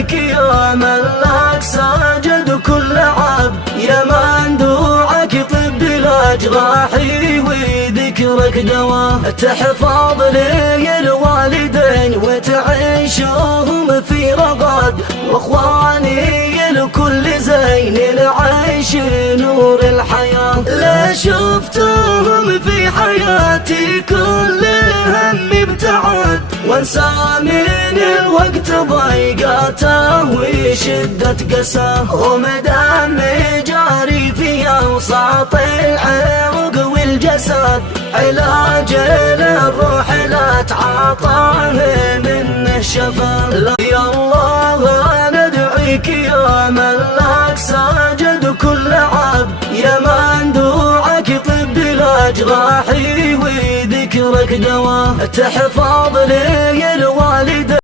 ندعيك يا من لك ساجد كل عبد، يا من دعاك طب الأجراحي وذكرك دواء. تحفظ لي الوالدين وتعيشهم في رغد، واخواني الكل زين العيش نور الحياة. لا شفتهم في حياتي كل هم ابتعد، وانسى من الوقت ضيقاته وشدة قساه. ومدام جاري في اوساط العرق والجسد، علاج للروح لا تعاطاه منه شفا. يا الله ندعيك يا من لك ساجد كل عبد، يا من دعاك طب الأجراحي وذكرك دواء. تحفظ لي الوالدين